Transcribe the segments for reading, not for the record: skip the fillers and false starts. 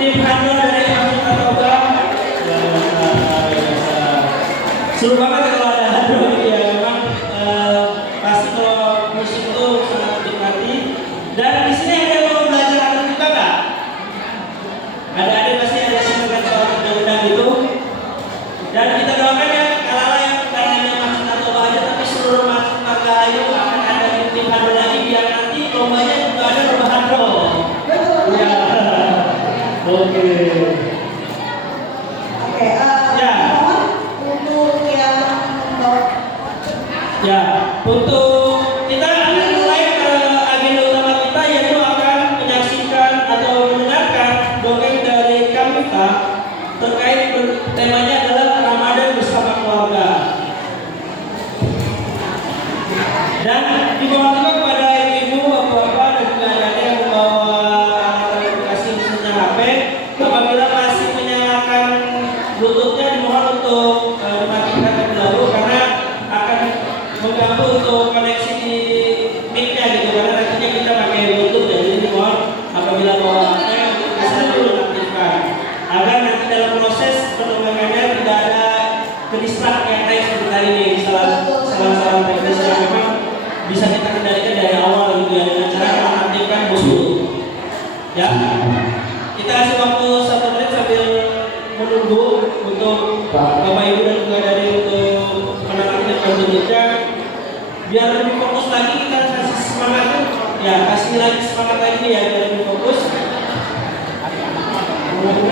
tim handal dari Masjid Atoba. Seru banget kalau ada handal gitu ya. Memang pasti kalau musik itu sangat dinikmati. Dan di sini ada yang mau belajar atau kita nggak? Ada pasti ada semangat soal undang-undang itu. Dan kita doakan ya kalau yang karena Masjid Atoba aja, tapi seluruh Masjid Margahayu akan ada tim handal lagi biar nanti lombanya juga ada lomba handal. Ya. Oke. Ya, untuk kita akan mulai ke agenda utama kita, yaitu akan menyaksikan atau mendengarkan dongeng dari Kamifta terkait temanya adalah Ramadan bersama keluarga. Dan dibawa kepada ibu-ibu, bapak-bapak dan juga adik-adik yang membawa aplikasi misalnya HP, apabila masih menyalakan Bluetooth-nya dimohon untuk dimatikan terlebih dahulu karena akan mengganggu untuk koneksi di mic-nya gitu, karena nantinya kita pakai Bluetooth ya. Jadi dimohon apabila bawa HP untuk bisa dulu aktifkan agar nanti dalam proses penerbangannya tidak ada kedistrak yang naik seperti tadi nih, salah teknis yang memang bisa kita kendalikan dari awal gitu ya, dengan cara mengaktifkan Bluetooth ya. Kita kasih waktu 1 menit sambil menunggu untuk Bapak Ibu dan juga dari untuk menangani Bluetooth-nya biar lebih fokus lagi. Kita kasih semangat ya, kasih lagi semangat lagi ya biar lebih fokus.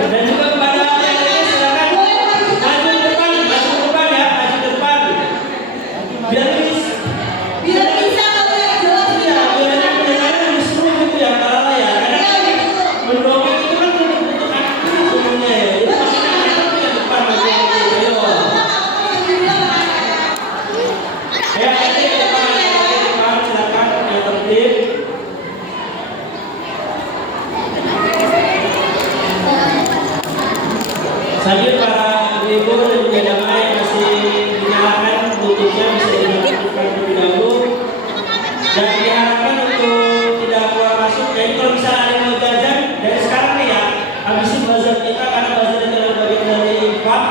Dan juga kepada yang silakan maju depan ya, maju depan biar bisa kalau yang jelas ya, biar lebih seru gitu ya, kalau ya karena mendongeng itu kan untuk aktif sebenarnya ya. Itu maksudnya itu yang depan maju ayo ya, depan silakan yang tertib. Sambil para ibu dan juga jamaah yang masih dinyalakan Bluetooth-nya bisa dilakukan terlebih dahulu dan diharapkan untuk tidak keluar masuk. Jadi kalau misalnya ada yang mau jajan dari sekarang nih ya, habisin buzzer kita karena buzzer itu adalah bagian dari infak.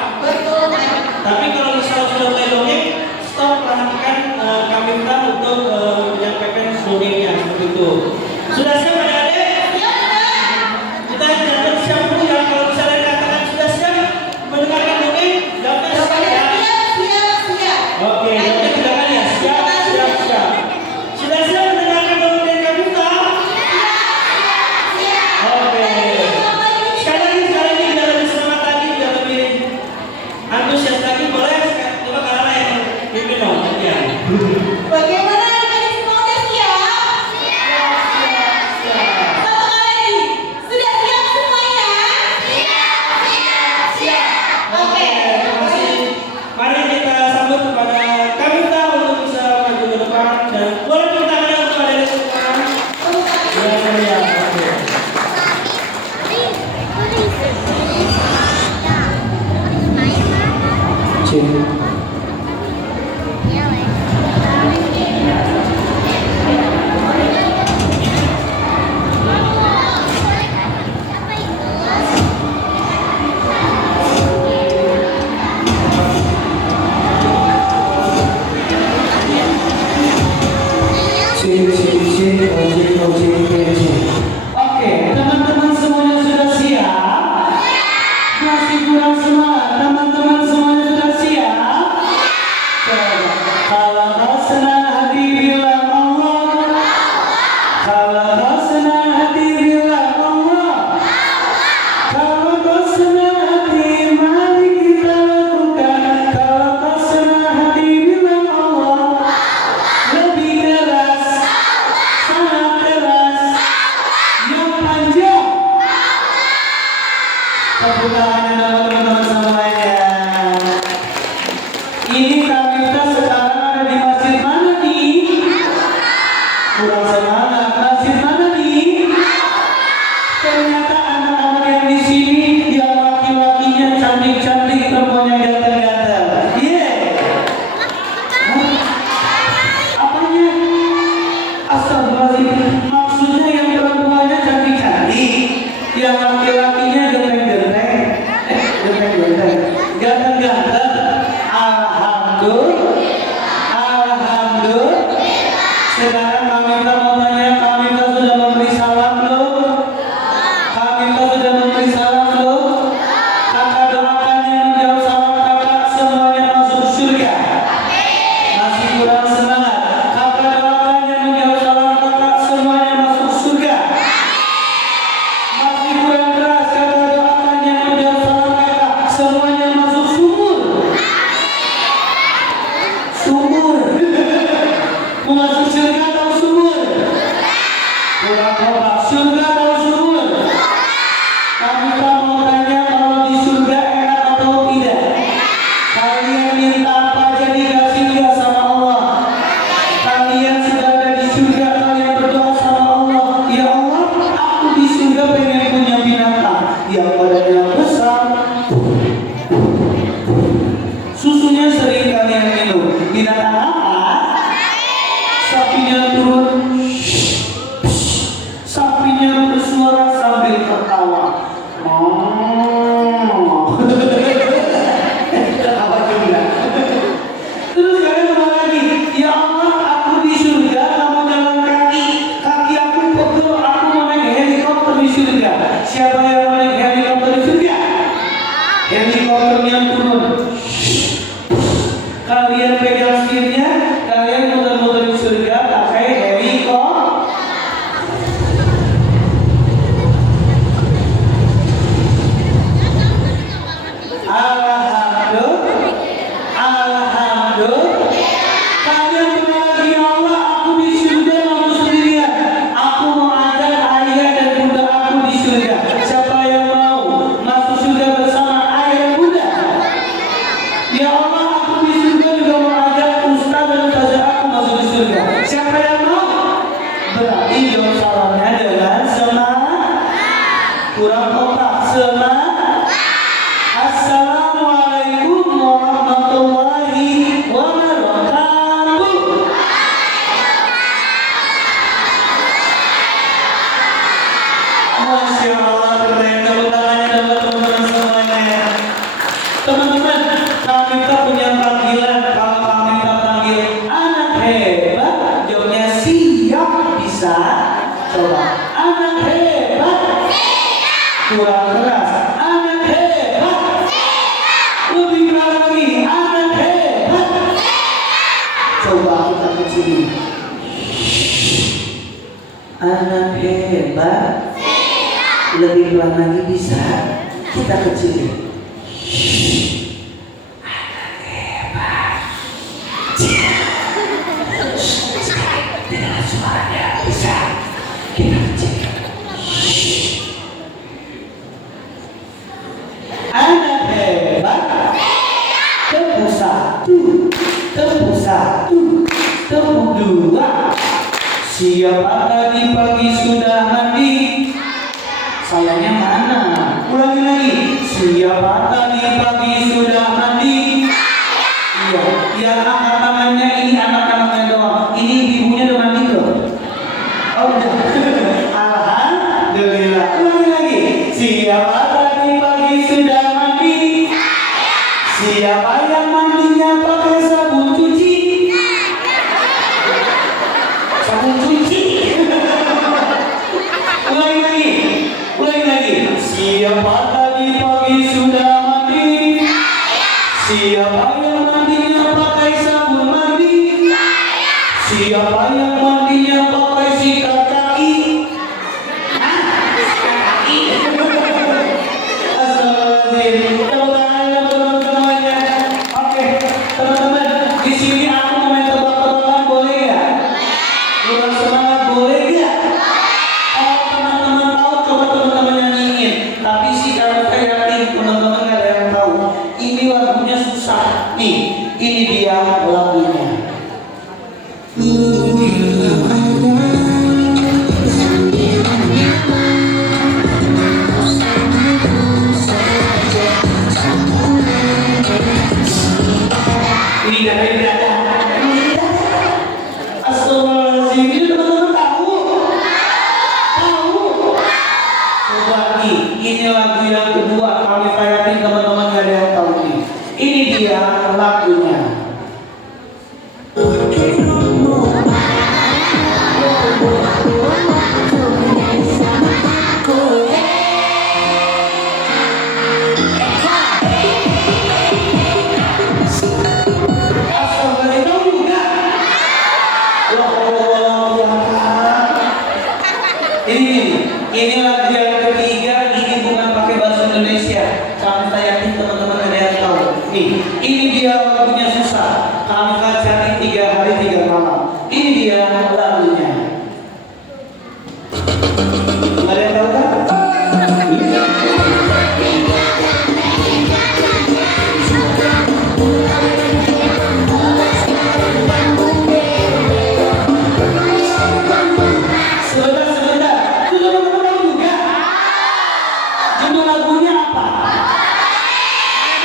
Tapi kalau misalnya sudah mulai dongeng, stop, perhatikan kami minta untuk menyampaikan dongengnya seperti itu. Sudah siap adik-adik? Kita jangan siap dulu ya. Kalau misalnya dikatakan sudah siap mendengarkan dongeng, jawabnya siap ya. Oke, jawabnya tiga kali ya. Siap. Sudah siap mendengarkan dongeng dari kami minta? Oke. Sekali lagi biar lebih semangat lagi, biar lebih antusias lagi, boleh coba kalian yang pimpin dong ya. Bagaimana adik-adik semuanya siap? Siap. Satu kali lagi. Sudah siap semuanya? Siap. Oke. Terima kasih. Mari kita sambut kepada Kamifta untuk bisa maju ke depan dan boleh tepuk tangan untuk ada di depan. Ya. Oke. Oke, teman-teman semuanya sudah siap? Masih kurang semangat, teman-teman semuanya sudah siap? Kalau kau senang hati bilang Allah. Kalau kau senang hati bilang Allah. Kalau kau senang hati mari kita lakukan. Kalau kau senang hati bilang Allah. Lebih keras, sangat keras, yang panjang. Tepuk tangannya teman-teman semuanya. Ini Kamifta sekarang ada di masjid mana nih? Kurang semangat. Masjid mana nih? Ternyata anak-anak yang di sini, yang laki-lakinya cantik-cantik, perempuannya ganteng-ganteng. Iya. Apanya? Astagfirullahaladzim. Maksudnya yang perempuannya cantik-cantik, yang laki-lakinya Masih kurang keras karena doakannya menjawab salam mereka. Semuanya masuk sumur. Sumur. Mau masuk surga atau sumur? Kurang kompak. Surga atau sumur? Kami mau tanya kalau di surga enak atau tidak? Kalian minta apa aja dikasih nggak sama Allah? Kalian sudah ada di surga, kalian berdoa sama Allah, ya Allah, aku di surga pengen punya binatang yang badannya besar, susunya sering kalian minum. Binatang apa? Sapinya turun, sapinya bersuara sambil tertawa. Tertawa juga. Terus kalian ngomong lagi, ya Allah, aku di surga nggak mau jalan kaki, kaki aku pegel, aku mau naik helikopter di surga. Siapa yang mau naik helikopter di surga? Helikopternya turun. Kalian pegang setirnya, kalian muter-muter di surga pakai helikopter. Alhamdulillah. Kalian bilang lagi, ya Allah, aku di surga mau sendirian. Aku mau ajak ayah dan bunda aku di surga. Siapa yang mau masuk surga bersama ayah dan bunda? Ya Allah, aku di surga juga mau ajak ustaz dan ustazah aku masuk di surga. Siapa yang mau? Berarti jawab salamnya dengan semangat. Kurang kompak, semangat. Assalamualaikum warahmatullahi wabarakatuh. Masya Allah, keren. Tepuk tangannya buat teman-teman semuanya. Teman-teman, kami punya panggilan. Kalau kami panggil anak hebat, jawabnya siap bisa. Coba, anak hebat. Kurang keras. Anak hebat. Lebih keras lagi. Anak hebat. Coba kita kecilin. Anak hebat. Lebih pelan lagi bisa. Kita kecilin. Anak hebat. Dengan suaranya bisa. Kita kecilin. Anak hebat. Tepuk satu, tepuk satu, tepuk dua. Siapa tadi pagi sudah mandi? Sayangnya mana? Ulangi lagi. Siapa tadi pagi sudah mandi? Iya, yang angkat tangannya ini anak-anaknya doang. Ini ibunya udah mandi loh. Oh udah. Alhamdulillah. Ulangi lagi. Siapa tadi pagi sudah mandi? Siapa yang mandinya pakai sabun cuci? Sabun cuci. Ulangi lagi. Ulangi lagi. Siapa tadi pagi sudah mandi? Siapa yang mandinya pakai sabun mandi? Siapa yang mandinya pakai sikat kaki? Astagfirullahaladzim. Tepuk tangannya buat semuanya. Oke, teman-teman, di sini aku mau main tebak-tebakan, boleh nggak? Kurang semangat, boleh nggak? Kalau teman-teman tahu, coba teman-teman nyanyiin. Tapi sih kalau saya yakin teman-teman nggak ada yang tahu. Ini lagunya susah. Nih, ini dia lagunya. Ini ada. Astagfirullahaladzim. Ini teman-teman tahu? Tahu? Coba nih, ini lagu yang kedua. Kalau saya yakin teman-teman nggak ada yang tahu nih. Ini dia lagunya. Ini lagu yang ketiga. Nih, ini dia lagunya susah. Kami akan cari 3 hari 3 malam. Ini dia lagunya. Ada yang tahu kan? Sebentar. Itu teman-teman tahu juga. Judul lagunya apa?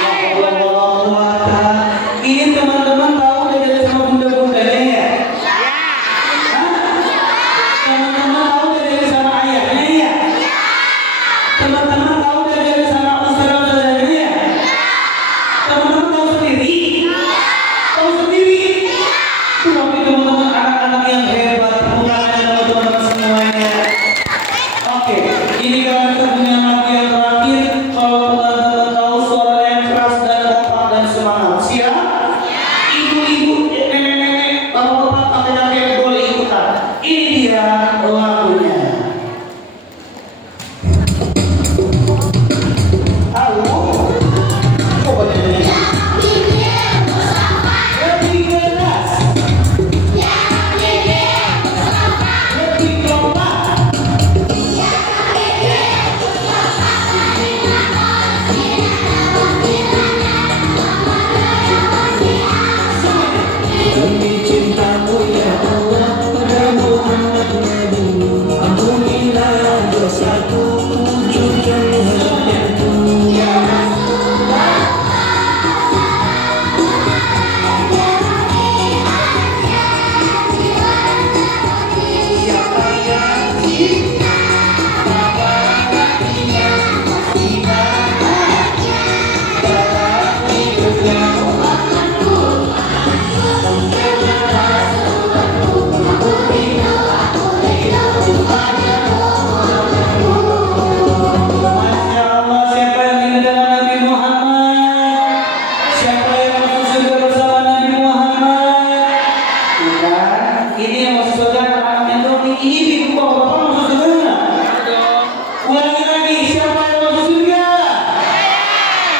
Ya Allah, ini teman-teman tahu dari sama bunda-bundanya ya? Hah? Teman-teman tahu dari sama ayahnya ya? Teman-teman tahu dari sama ustaz-ustaznya ya? Teman-teman tahu sendiri? Tahu sendiri? Tapi teman-teman anak-anak yang hebat, bukannya teman-teman semuanya. Oke, ini kan kita punya lagu yang terakhir. Kalau teman-teman tahu suara yang keras dan kompak dan semangat, siap? Ibu-ibu, nenek-nenek, bapak-bapak, kakek-kakek boleh ikutan. Ini dia lagunya. Halo, coba nyanyi. Lebih keras, lebih kompak. Demi cintamu ya Allah pada Muhammad Nabi, ampunilah dosaku, wujudkan hajatku ya siapa yang cinta pada dia pasti bahagia dalam hidupnya. Masya Allah, siapa yang ingin dengan Nabi Muhammad? Siapa yang masuk surga bersama Nabi Muhammad? Bukan, ini yang masuk surga anak-anak yang dong. Ini bapak-bapak masuk surga nggak? Ulangi lagi, siapa yang masuk surga?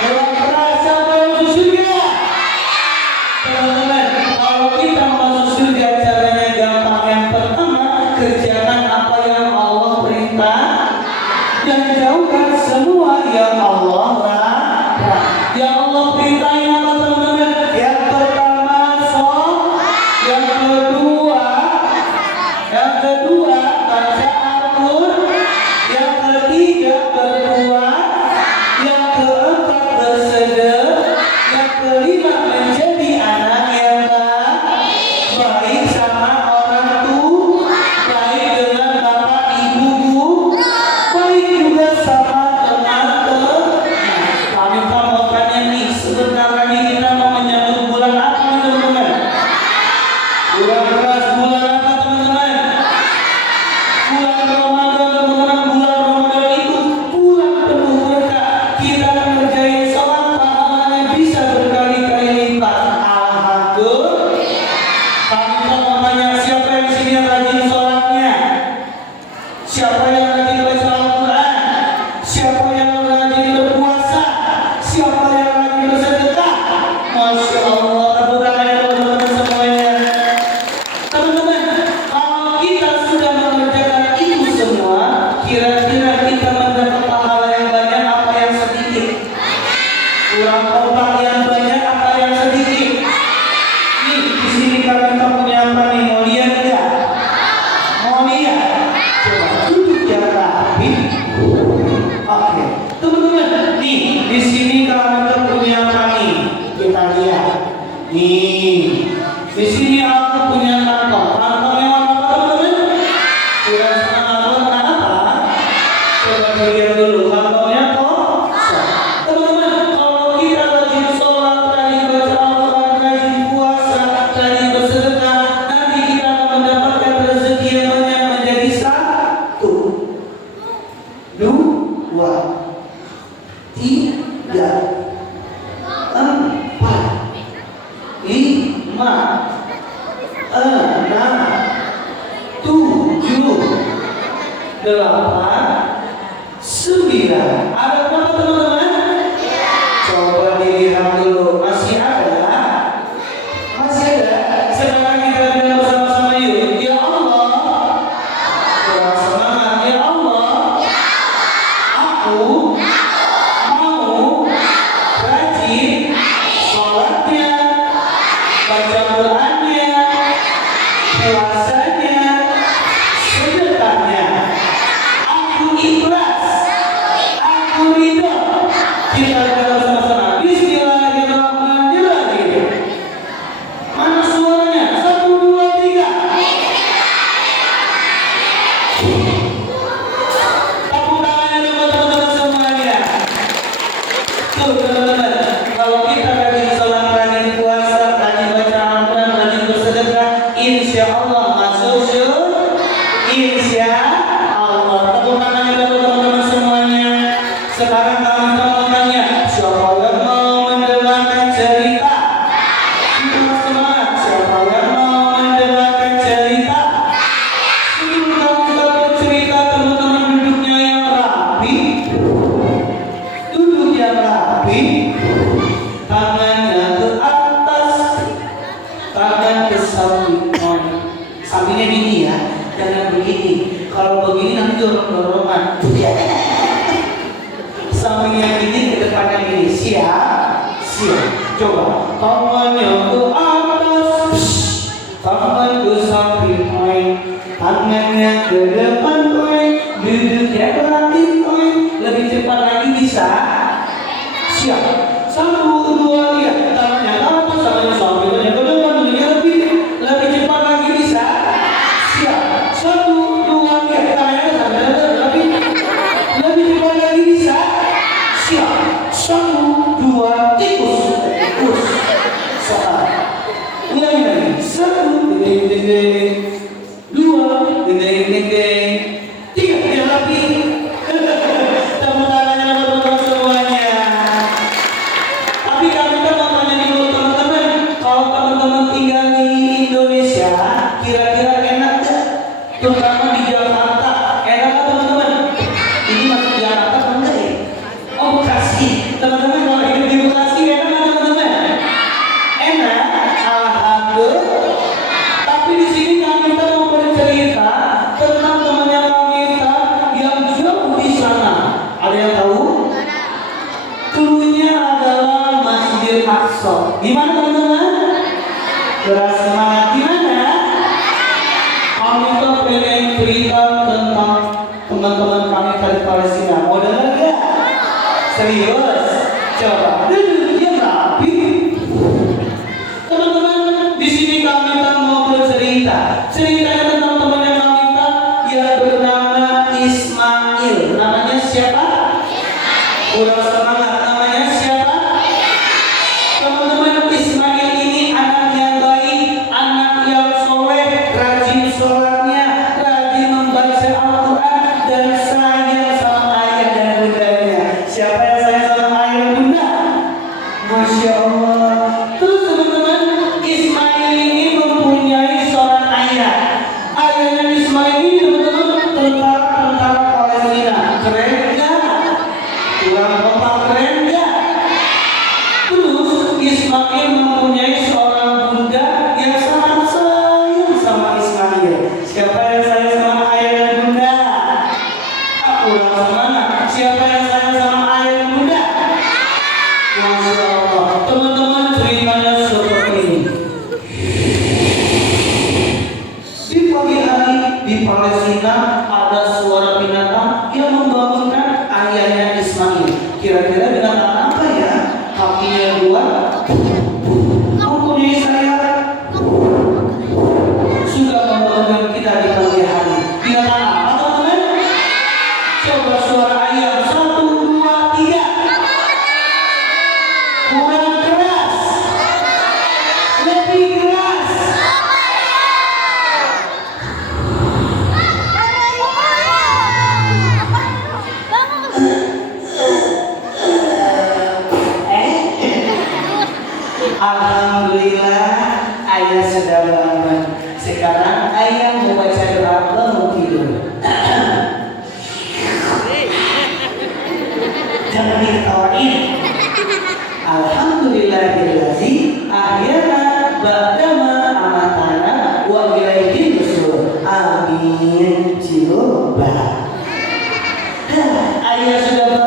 Dalam keras, siapa yang masuk surga? Teman-teman, kalau kita masuk surga caranya gampang. Yang pertama, kerjakan apa yang Allah perintah dan jauhkan semua yang Allah larang. Yang Allah perintahin apa teman-teman? Yang pertama sholat, yang kedua baca Al-Quran, yang ketiga berpuasa, yang keempat bersedekah, yang kelima menjadi anak yang baik sama orang tua, baik dengan bapak ibu guru, baik juga sama teman-teman. Kami mau tanya nih, sebentar lagi kita mau menyambut bulan apa nih teman-teman? Bulan keras, bulan apa teman-teman? Bulan Ramadan teman-teman. Bulan Ramadan itu bulan penuh berkah. Kita ngerjain sholat pahalanya bisa berkali-kali lipat. Alhamdulillah. Kami mau tanya, siapa yang sini yang rajin sholatnya? Siapa yang rajin baca Al-Quran? Siapa yang rajin berpuasa? Siapa yang rajin bersedekah? Masya Allah, tepuk tangannya teman-teman semuanya. Teman-teman, kalau kita sudah mengerjakan itu semua, kira-kira kita mendapat pahala yang banyak apa yang sedikit? Kurang kompak yang banyak apa yang sedikit? Nih, di sini kita punya apa nih? Mau lihat nggak? Mau lihat? Coba duduk yang rapi. Oke, teman-teman, nih di sini kita punya apa nih? Kita lihat. Nih, di sini aku punya kantong. Kantongnya warna apa teman-teman? Kira warna apa? Coba dilihat dulu. Kantongnya kosong. Teman-teman, kalau kita rajin sholat, rajin baca Al-Quran, rajin puasa, rajin bersedekah, nanti kita akan mendapatkan rezeki yang banyak menjadi 1, 2, 3, 4, 5, 6, 7, 8, 9. Ada berapa teman-teman? Coba dilihat dulu. mau rajin sholatnya, baca Qur'annya, puasanya, sedekahnya. Aku ikhlas, aku ridho. Kita berdoa sama-sama. Bismillahirrahmanirrahim. Mana suaranya? 1, 2, 3. Tepuk tangannya dulu teman-teman semuanya. Tuh teman-teman, kalau kita rajin sholat, rajin puasa, rajin baca Al-Quran, rajin bersedekah, insya Allah masuk surga. Insya Allah. Tepuk tangannya dulu teman-teman semuanya. Sekarang kami mau tanya, siapa yang mau mendengarkan cerita? Kita semangat. Siapa yang mau mendengarkan cerita? Sebelum kami bercerita, teman-teman duduknya yang rapi. Duduk yang rapi. Tangannya ke atas, tangan ke samping. Sampingnya gini ya, jangan begini. Kalau begini nanti dorong-dorongan. Sampingnya gini, ke depannya gini. Siap? Siap. Coba. Tangannya ke atas, tangan ke samping. Tangannya ke depan. Duduknya rapi. Lebih cepat lagi bisa? Siap. 1, 2, 3. Tangannya ke atas, tangannya samping, tangannya ke depan. Duduknya lebih cepat lagi bisa? Siap. 1, 2, 3. Tangannya ke samping, lebih cepat lagi bisa? Siap. 1, 2, tikus. Salah. Ulangi lagi. 1, deng. 2, deng. 3, biar rapi. Tepuk tangannya teman-teman semuanya. Tapi kami kan mau tanya dulu teman-teman, kalau teman-teman tinggal di Indonesia, kira-kira enak gak? Terutama di Jakarta, enak gak teman-teman? Ini masuk Jakarta kan enggak ya? Oh, Bekasi. Teman-teman kalau hidup di Bekasi enak gak teman-teman? Enak, alhamdulillah. Tapi di sini kami mau bercerita tentang temannya kita yang jauh di sana. Ada yang tahu? Cluenya adalah Masjid Aqsa. Di mana teman-teman? Keras semangat. Di mana? Kami tuh pengen cerita tentang teman-teman kami dari Palestina. Mau dengar nggak? Serius? Coba duduk yang rapi. Teman-teman, di sini kami mau bercerita. Ceritanya tentang temannya kami yang bernama Ismail. Namanya siapa? Kurang semangat. Namanya siapa? Teman-teman, Ismail ini anak yang baik, anak yang soleh, rajin sholatnya, rajin membaca Al-Quran, dan sayang sama ayah dan bundanya. Siapa yang sayang sama ayah dan bunda? Masya Allah. Terus teman-teman, Ismail ini mempunyai seorang ayah. Ayahnya Ismail ini teman-teman tentara Palestina. Keren nggak? Kurang kompak, keren nggak? Terus Ismail mempunyai seorang bunda yang sangat sayang sama Ismail. Siapa yang sayang sama ayah dan bunda? Kurang semangat. Siapa yang sayang sama ayah dan bunda? Masya Allah. Teman-teman, ceritanya seperti ini. Di pagi hari di Palestina ada suara binatang yang membangunkan ayahnya Ismail. Kira-kira binatang apa ya? Kakinya dua, mempunyai sayap, sudah membangunkan kita di pagi hari. Binatang apa teman-teman? Coba suara ayam. 1, 2, 3. Kurang keras. Lebih keras. Alhamdulillah, ayah sudah bangun. Sekarang ayah mau baca doa bangun tidur. Jangan diketawain. Alhamdulillahillazi ahyana ba'dama amatana wa ilaihi nusyur. Amin. Coba. Ayah sudah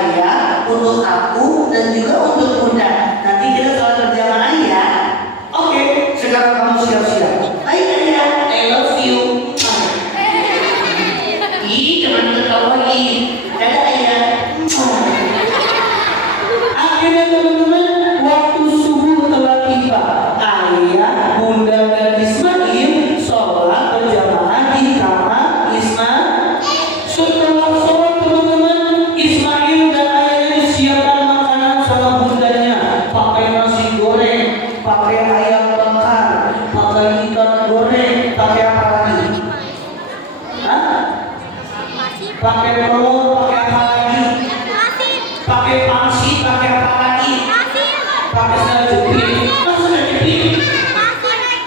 ayah, untuk aku, dan juga untuk bunda. Nanti kita sholat berjamaah ya. Oke, sekarang kamu siap-siap. Hai ayah, I love you. Ih, teman ketawa lagi. Dadah ayah. Akhirnya teman-teman, waktu subuh telah tiba. Ayah, bunda, dan Ismail sholat berjamaah di kamar Ismail. Setelah sholat teman-teman, Ismail dan ayahnya siapkan makanan sama bundanya. Pakai nasi goreng, pakai ayam bakar, pakai ikan goreng, pakai apa lagi? Hah? Pakai telur, pakai apa lagi? Pakai pangsit, pakai apa lagi? Pakai sandal jepit. Sandal jepit.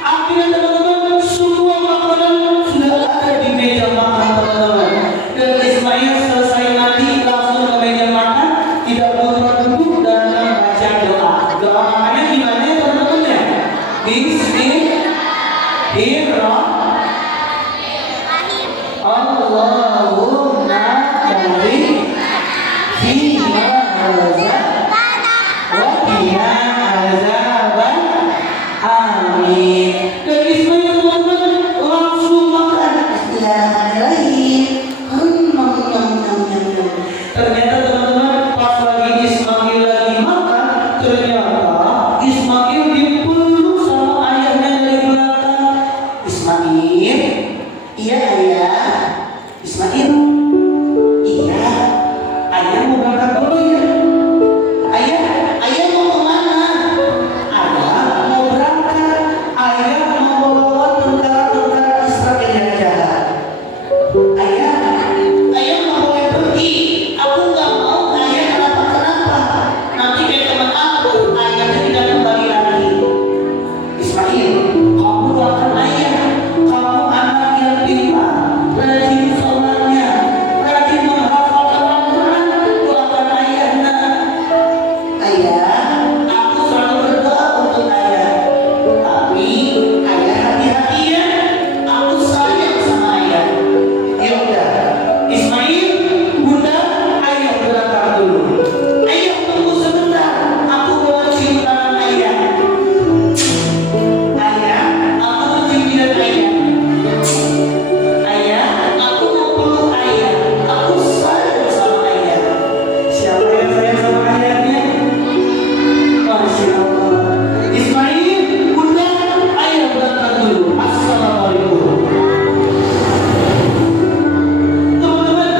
Akhirnya teman-teman, semua makanan sudah ada di meja makan teman-teman. Dan Ismail selesai mandi langsung ke meja makan, tidak lupa duduk dan membaca doa. Doa makannya gimana ya teman-teman ya? Allahumma barik fima razaqtana wa qina azaban amin. Dan Ismail teman-teman langsung makan. Bismillahirrahmanirrahim. Ternyata teman-teman pas lagi Ismail lagi makan, ternyata Ismail dipeluk sama ayahnya dari belakang. Ismail, iya ayah. Ismail, iya. Ayah mau berangkat dulu ya. Ayah mau kemana? Ayah mau berangkat. Ayah mau bawa tentara-tentara Israel yang jahat. Ayah nggak boleh pergi. Aku nggak mau ayah kenapa-kenapa. Nanti kayak teman aku, ayahnya tidak kembali lagi. Ismail, kamu doakan ayah. Kamu anak yang pintar, rajin sholatnya, rajin menghafal Al-Quran. Doakan ayah nak. Ayah, aku selalu berdoa untuk ayah. Tapi ayah hati-hati ya. Aku sayang sama ayah. Ya udah, Ismail, bunda, ayah berangkat dulu. Ayah tunggu sebentar, aku mau cium tangan ayah. Ayah, aku mau cium jidat ayah. Ayah, aku mau peluk ayah. Aku sayang sama ayah. Siapa yang sayang sama ayahnya? Masya Allah. Ismail, bunda, ayah berangkat dulu. Assalamualaikum. Teman-teman,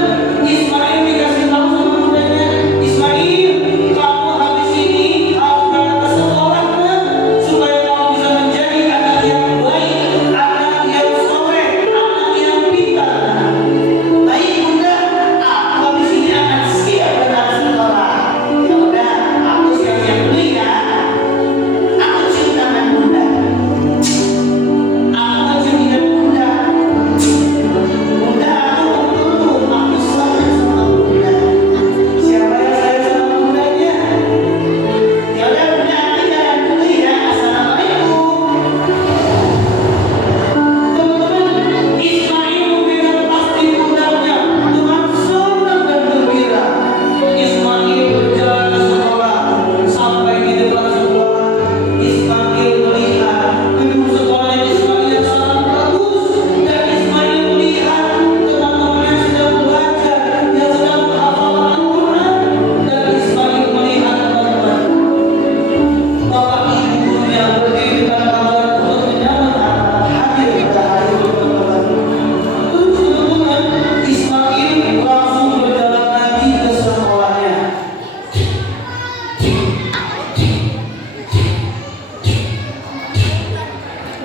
Ismail dikasih tahu sama bundanya, Ismail, kamu habis ini harus berangkat ke sekolah nak, supaya kamu bisa menjadi anak yang baik, anak yang soleh, anak yang pintar. Baik bunda, aku habis ini akan siap berangkat sekolah. Ya udah, aku siap-siap dulu ya. Aku cium tangan bunda. Aku cium jidat bunda. Bunda, aku mau peluk. Aku sayang sama bunda. Siapa yang sayang sama bundanya? Ya udah bunda, aku jalan dulu ya. Assalamualaikum. Teman-teman, Ismail memegang plastik bundanya dengan senang dan gembira. Ismail berjalan ke sekolah. Sampai di depan sekolah, Ismail melihat gedung sekolah Ismail yang sangat bagus. Dan Ismail melihat teman-teman yang sedang belajar, yang sedang menghafal Al-Quran. Dan Ismail melihat teman-teman, bapak ibu guru yang berdiri di depan kamar untuk menyambut anak hadir pada hari itu teman-teman. Terus teman-teman, Ismail langsung berjalan lagi ke sekolahnya.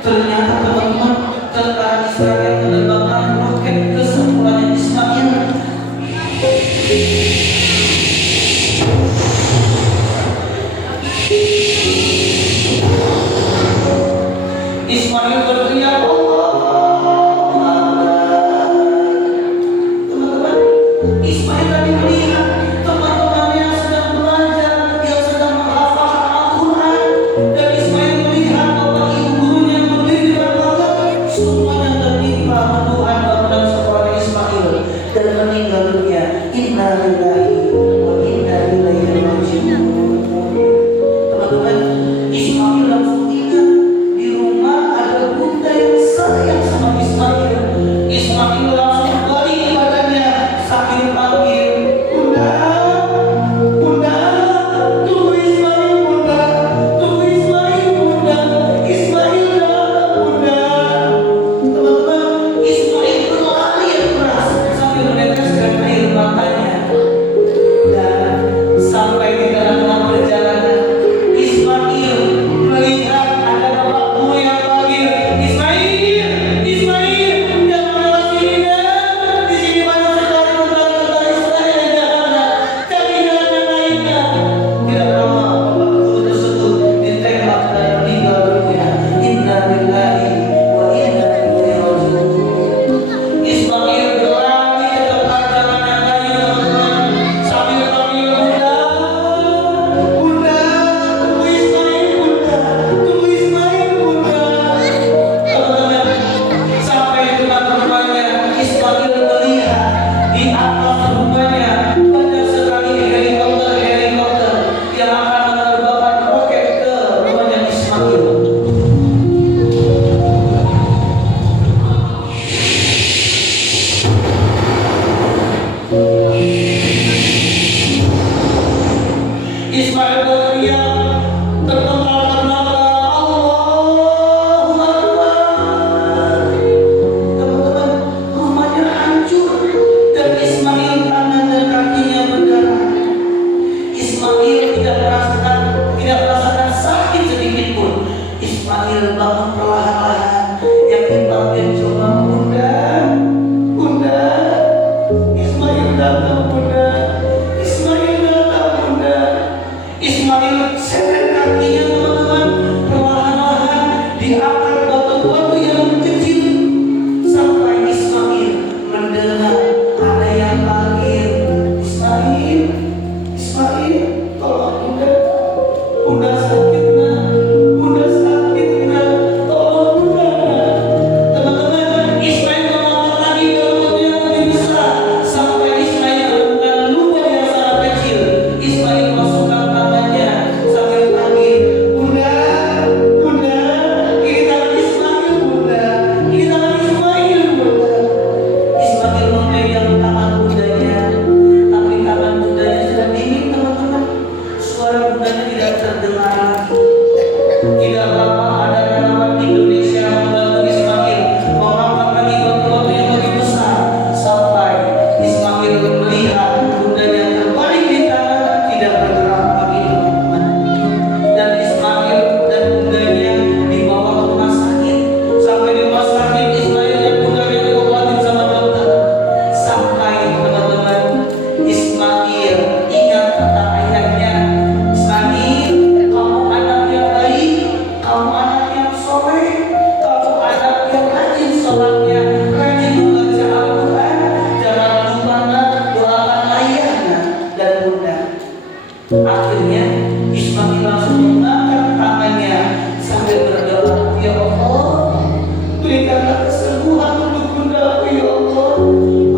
Ternyata teman-teman, tentara Israel menerbangkan roket ke sekolahnya Ismail. Ismail berteriak, Allahu Akbar. Teman-teman, Ismail tadi melihat teman-teman yang sedang belajar, yang sedang menghafal Al-Quran. Dan Ismail melihat bapak ibu gurunya yang berdiri di depan kamar, semuanya tertimpa Tuhan bangunan sekolah Ismail dan meninggal dunia. Inna lillahi wa inna Ismail datang bunda. Ismail datang bunda. Ismail seret kakinya teman-teman, perlahan-lahan diangkat batu-batu yang kecil sampai Ismail mendengar ada yang panggil, Ismail, Ismail, tolong bunda, bunda sakit nak, bunda sakit nak, tolong bunda nak. Teman-teman, Ismail melangkah lagi ke lubang yang lebih besar sampai Ismail menemukan lubang yang sangat kecil. Ismail masukkan tangannya sambil panggil, bunda, bunda, ini tangan Ismail bunda, ini tangan Ismail bunda. Ismail memegang tangan bundanya, tapi tangan bundanya sudah dingin teman-teman. Suara bundanya tidak terdengar lagi. Tidak lama ada relawan Indonesia yang membantu Ismail mengangkat lagi batu-batu yang lebih besar sampai Ismail melihat bundanya terbalik di tanah, tidak bergerak lagi teman-teman. Dan Ismail dan bundanya dibawa ke rumah sakit. Sampai di rumah sakit Ismail dan bundanya diobatin sama dokter. Sampai teman-teman Ismail ingat kata ayahnya, Ismail, kamu anak yang baik, kamu anak yang soleh, kamu anak yang rajin sholatnya, rajin membaca Al-Quran, jangan lupa nak doakan ayahnya dan bunda. Akhirnya Ismail langsung mengangkat tangannya sambil berdoa, ya Allah, berikanlah kesembuhan untuk bunda aku ya Allah.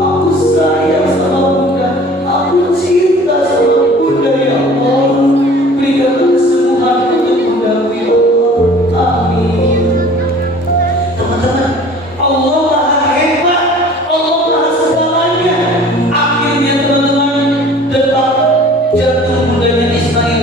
Aku sayang sama bunda, aku cinta sama bunda ya Allah. Berikanlah kesembuhan untuk bunda aku ya Allah. Amin. Teman-teman, Allah Maha Hebat, Allah Maha Segalanya. Akhirnya teman-teman, detak jantung bundanya Ismail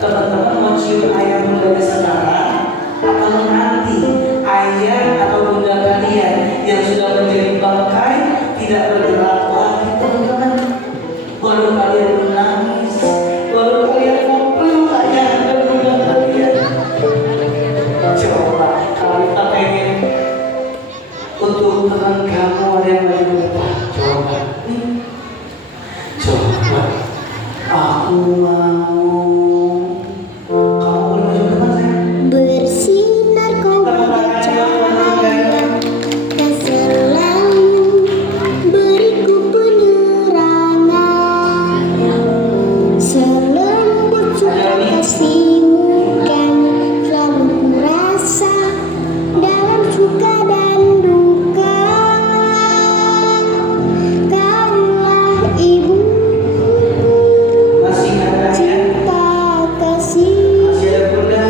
Teman-teman mau cium ayah bundanya sekarang atau nanti ayah atau bunda kalian yang sudah menjadi bangkai tidak bergerak lagi, teman-teman? Baru kalian menangis, baru kalian mau peluk ayah dan bunda kalian. Coba kalau kita pengen untuk teman kamu ada yang lagi berdebat, coba, coba, aku mau. Kamu boleh maju depan saya. Bersinar kau cahaya tak selalu beriku penerangan. Selembut suka kasihmu kan selalu kurasa dalam suka dan duka. Kaulah ibu Masih ada ayah, cinta kasih. masih ada bunda.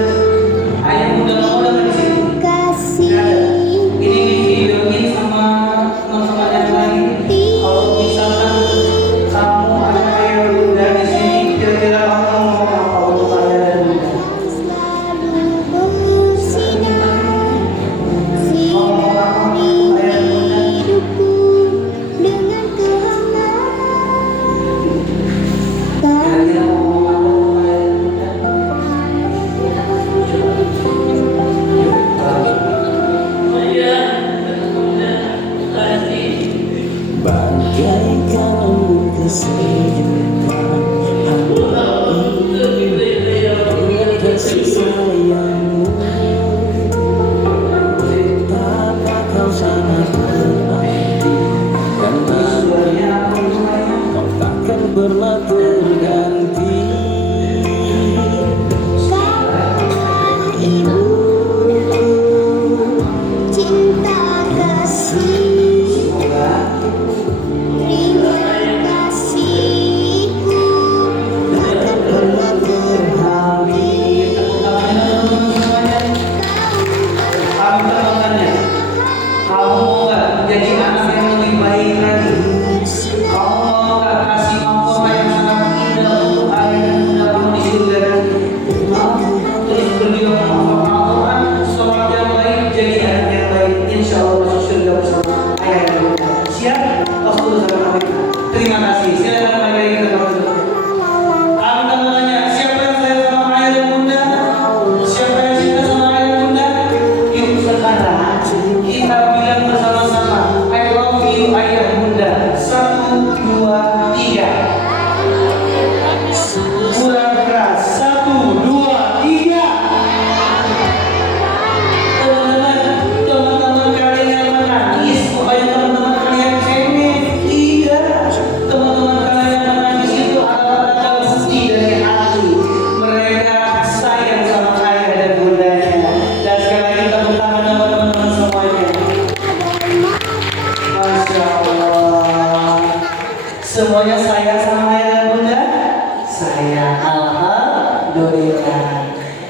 Ayah bunda kamu udah di sini. Ini videoin sama teman-teman yang lain. Kalau misalkan kamu ada ayah bunda di sini, kira-kira kamu mau ngomong apa untuk ayah dan bunda? Ngomong apa untuk ayah dan bunda? Kira-kira mau ngomong apa untuk ayah dan bunda? Bagaikan kesejukan dengan kasih sayangmu, betapa kau sangat berarti dan kau takkan pernah terganti. Ibu cinta kasih. Terima kasihku takkan pernah terhenti. Kamu teman-temannya, kamu mau nggak menjadi anak yang lebih baik lagi? Kamu mau nggak kasih mahkota yang sangat indah untuk ayah dan bunda kamu di surga nanti? Mau? Terus berjuang sama Al-Quran, sholat yang baik, jadi anak yang baik. Insya Allah masuk surga bersama ayah dan bunda. Siap? Tos dulu sama kami. Terima kasih. Silakan lagi kita berdoa. Kami tanya, siapa yang sayang sama ayah dan bunda? Siapa yang cinta sama ayah dan bunda? Yuk sekarang kita bilang bersama-sama, I love you ayah bunda. 1, 2, 3. Kurang keras. 1, 2, 3. Teman-teman kalian yang menangis, bukannya teman-teman kalian cengeng. Tidak. Teman-teman kalian yang menangis itu adalah tanda bukti dari hati mereka sayang sama ayah dan bundanya. Dan sekali lagi tepuk tangan teman-teman semuanya. Masya Allah. Semuanya sayang sama ayah dan bunda? Sayang. Alhamdulillah.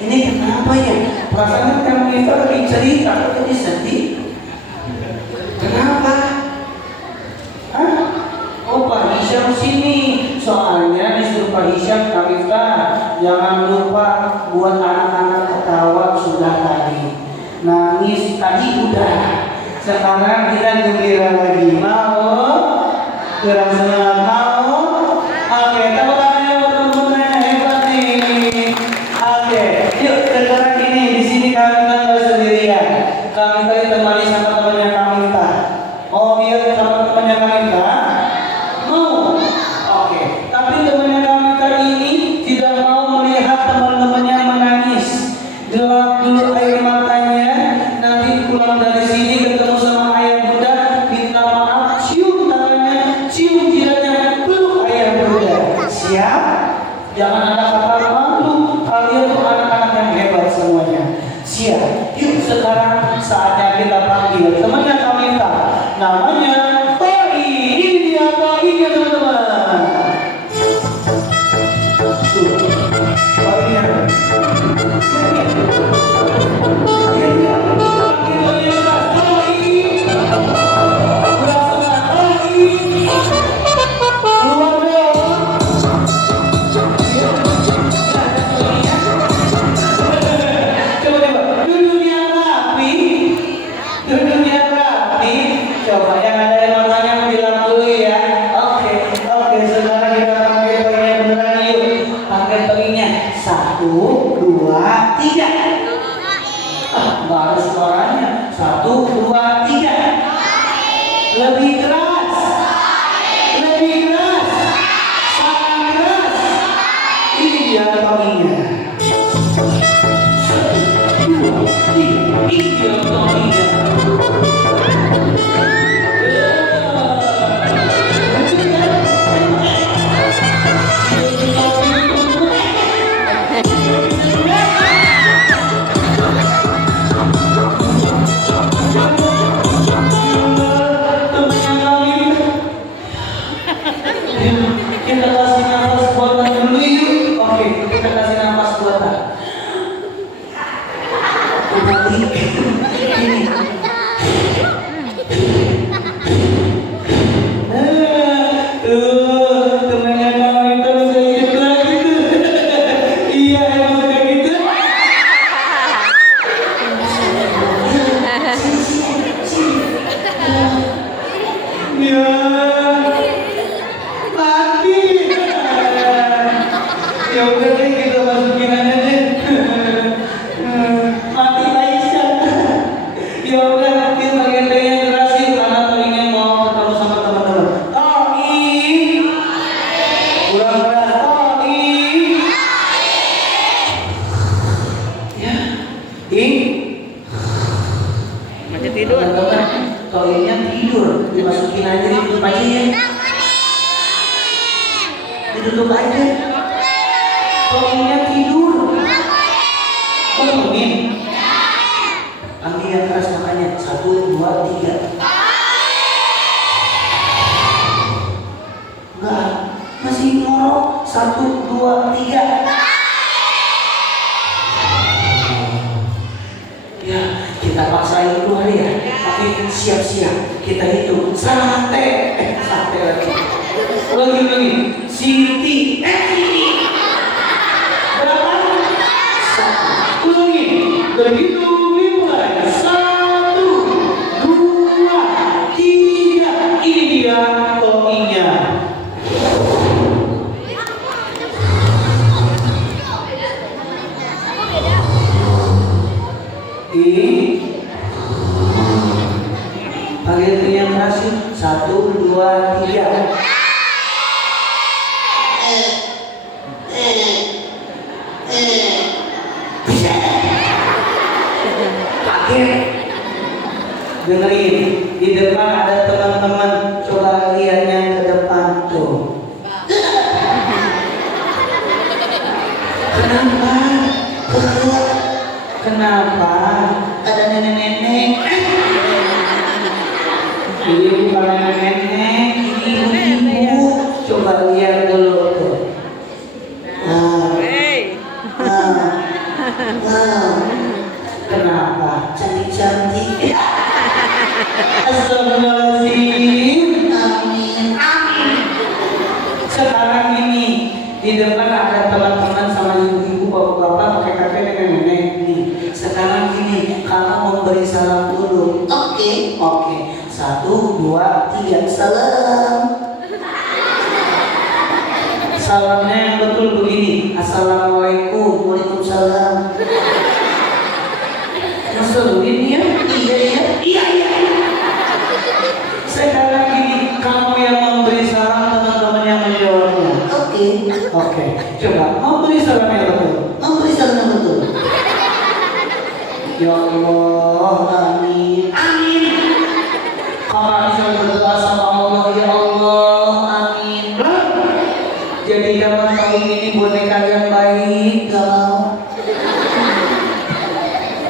Ini kenapa ya? Perasaan kamu itu lagi cerita, kok jadi sedih? Kenapa? Hah? Oh Pak Hisyam sini. Soalnya disuruh Pak Hisyam, Kak Miftah, jangan lupa buat anak-anak ketawa sudah tadi. Nangis tadi udah. Sekarang kita gembira lagi. Mau? Kurang semangat mau? Oke, tepuk tangannya buat teman-teman yang hebat nih. Oke, yuk sekarang ini di sini kami nggak sendirian. Kami tadi temani sama temannya kami Miftah. Mau lihat sama temannya kami Miftah? Mau? Oke. Tapi temannya kami tadi ini tidak mau melihat teman-temannya menangis. Gelap dulu air matanya. Nanti pulang dari sini ketemu sama ayah bunda, minta maaf, cium tangannya, cium jidatnya dua, tiga. Nggak ada suaranya. 1, 2, 3. Lebih keras. Lebih keras. Sangat keras. Ini dia tominya. 1, 2, 3. Ini dia tominya. Kita kasih nafas buatan dulu yuk. Oke, kita kasih nafas buatan. Ini. Temannya kami terus sedikit lagi tuh. Iya, emang kayak gitu. Ya. Ya udah deh kita masukin aja deh. Mati Aisyah. Ya udah nanti bagian yang terakhir karena pengen mau ketemu sama teman-teman. Tomi. Kurang keras Tomi. Ya. Masih tidur. Tominya tidur. Dimasukin aja ditutup aja ya. Ditutup aja. Tominya tidur. Bangunin. Panggil yang keras makanya. 1, 2, 3. Enggak, masih ngorok. 1, 2, 3. Ya, kita paksain dulu hari ya. Oke, siap-siap. Kita hitung. Sate. Sate lagi. Lagi. Siti. Siti. Berhitung dimulai. 1, 2, 3. Ini dia tominya. Panggil yang terakhir. 1, 2, 3. Dengerin, di depan ada teman-teman, coba lihatnya ke depan tuh. Kenapa? Kenapa? Ada nenek-nenek. Ini bukan nenek-nenek, ini ibu. Coba lihat dulu tuh. Kenapa? Cantik-cantik. Astagfirullahaladzim. Amin. Sekarang ini di depan ada teman-teman sama ibu-ibu, bapak-bapak, kakek-kakek, nenek-nenek. Sekarang ini kamu memberi salam dulu. Oke. 1, 2, 3. Salam. Salamnya yang betul begini. Assalamualaikum. Waalaikumsalam. Ngeselin ya? Iya. Sekarang ini kamu yang memberi salam, teman-teman yang menjawabnya. Oke. Coba memberi salam yang betul. Ya Allah, amin. Kamu bisa berdoa sama Allah, ya Allah, amin. Jadikan tahun ini boneka yang baik, gak mau.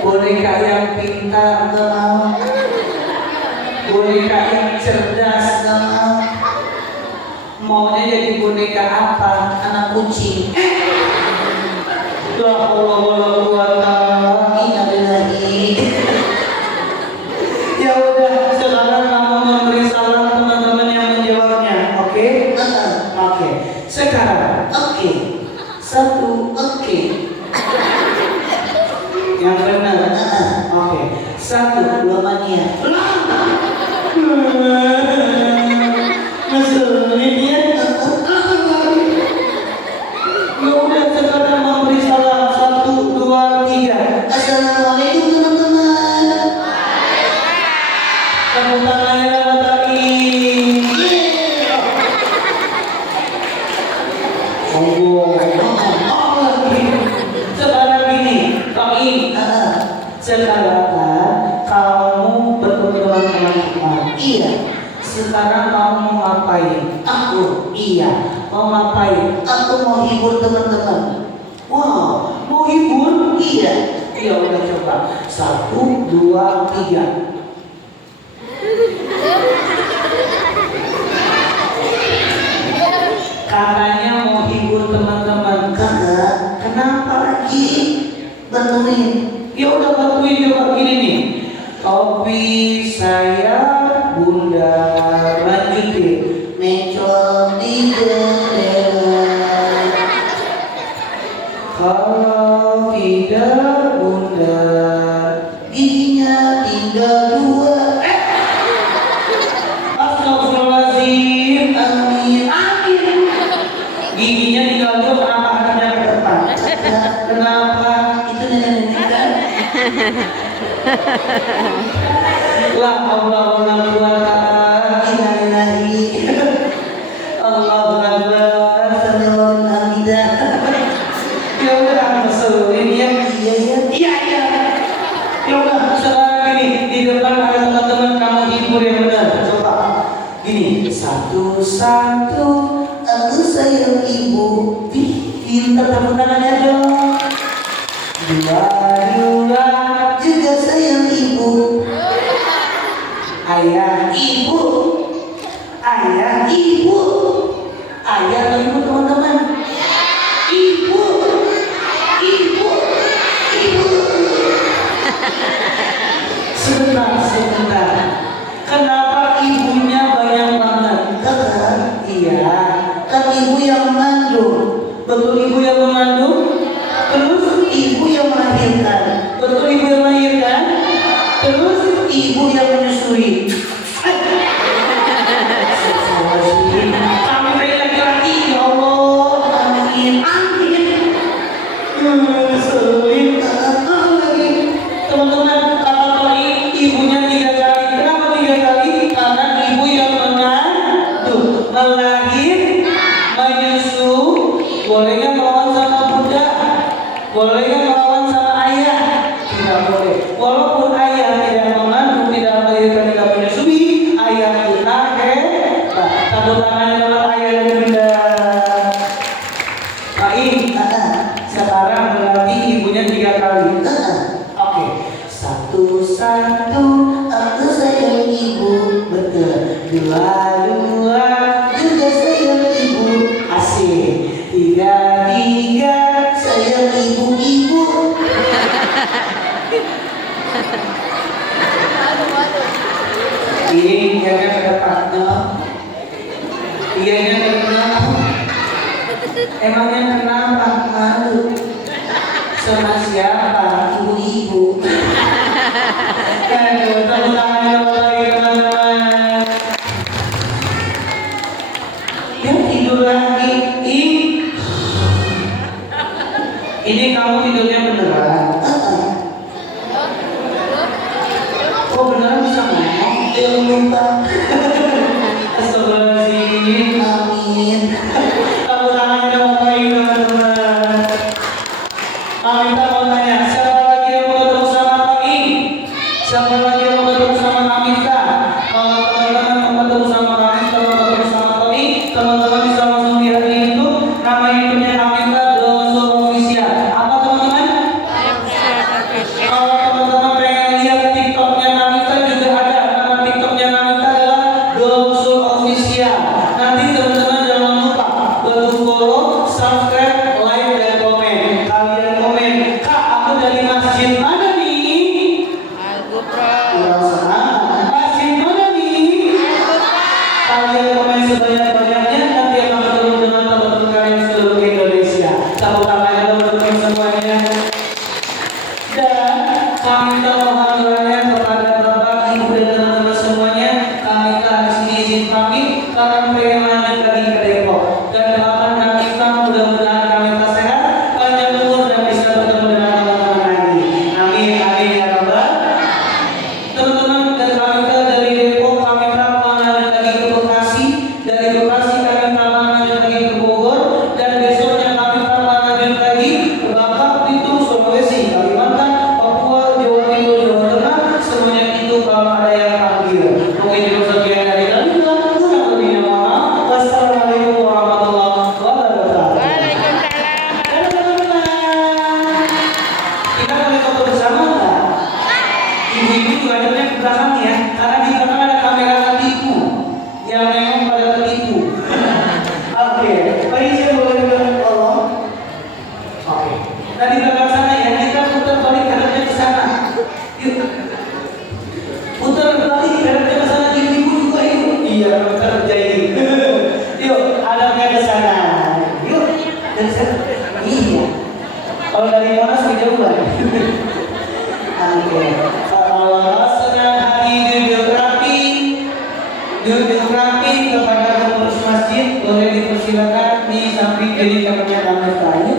Boneka yang pintar, gak mau. Boneka yang cerdas, gak mau. Maunya jadi boneka apa? Anak kucing. La haula wala quwata illa billah. Ya udah, sekarang kamu memberi salam, teman-teman yang menjawabnya. Oke? Oke. Sekarang. Oke. 1. Oke. Yang benar. Oke. 1, 2 mania. Ngeselin ya. Ya udah, sekarang memberi salam. Sekarang kamu bertemu dengan teman-teman. Iya. Sekarang kamu mau ngapain? Aku. Iya. Mau ngapain? Aku mau hibur teman-teman. Wow, mau hibur? Iya. Ya udah coba. 1, 2, 3. Katanya mau hibur teman-teman. Kagak. Kenapa lagi? Bantuin. Ya udah bantuin, coba gini nih. Topi saya bunda, lanjutin. Mencol di jendela. Kalau tidak bunda, giginya tinggal 2. Astagfirullahaladzim. Amin. Amin. Giginya tinggal 2, kenapa adanya ke depan? Kenapa? Itu nenek-nenek kan? La haula wala quwata illa billah. Allahu akbar. Sallallahu hamidah. Ya udah masalin ya. Iya ya. Iya ya. Ya udah sekarang gini, di depan ada teman-teman, kamu hibur yang benar. Coba. Gini, satu-satu aku sayang ibu. Pintar tepuk tangannya dong. Dua-dua juga sayang ibu. Ayah ibu. Ayah ibu. Ayah atau ibu teman-teman? Ibu. Ibu. Ibu. Sebentar. Kenapa ibunya banyak banget? Karena iya, kan ibu yang mengandung. Betul ibu yang mengandung? Terus ibu yang melahirkan. Betul ibu yang melahirkan? Terus ibu yang menyusui. Kami laki-laki, ya Allah. Amin. Amin. Sulit. Lagi. Teman-teman, kata Tony, ibunya 3 kali. Kenapa 3 kali? Karena ibu yang mengandung, melahir, menyusu. Bolehnya melawan sama bunda, bolehnya melawan sama ayah. Tidak boleh. Walaupun ayah tidak mengandung, tidak melahirkan, tidak menyusui, ayah kita hebat. Tepuk tangan kalau ayah dan bunda. Baik. Sekarang berarti ibunya 3 kali. Oke. Satu-satu aku sayang ibu. Betul. Dua-dua juga sayang ibu. Asik. 3-3 sayang ibu-ibu. Ini jaga ke depannya. Iyanya kenapa? Emangnya kenapa? Malu. Sama siapa? Ibu-ibu. Aduh, tepuk tangannya lagi teman-teman. Dia tidur lagi. Ini kamu tidurnya beneran? Oh beneran bisa ngomong? Yang lupa. Astagfirullahaladzim. Amin. Tepuk tangannya lagi teman-teman. Kita mau tanya, siapa lagi yang mau ketemu sama Tony? Siapa lagi yang mau ketemu sama Kamita? Kalau teman-teman mau ketemu sama Kamita, mau ketemu sama Tony, teman-teman bisa langsung lihat di YouTube. Nama YouTube-nya Kamita Doso Official. Apa teman-teman? Kalau teman-teman pengen lihat TikTok-nya Kamita juga ada. Nama TikTok-nya Kamita adalah Doso Official. Nanti teman-teman jangan lupa untuk follow, subscribe, like, dan komen. Kalian komen Kak panas kejauhan. Oke. Kalau senang hati duduk rapi kepada pengurus masjid boleh dipersilakan di samping kiri kanannya Kang Tanya.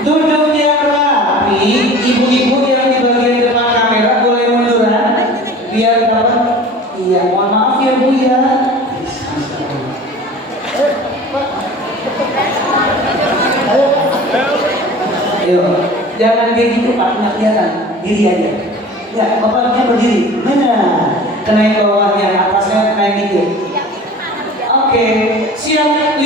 Duduk yang rapi, ibu-ibu yang di bagian depan kamera boleh munduran biar dapat. Iya, mohon maaf ya Bu ya. Ayo, jangan kayak gitu Pak, nggak kelihatan, diri aja. Ya, bapaknya berdiri. Mana? Kenaik bawahnya, atasnya naik dikit. Oke, siap.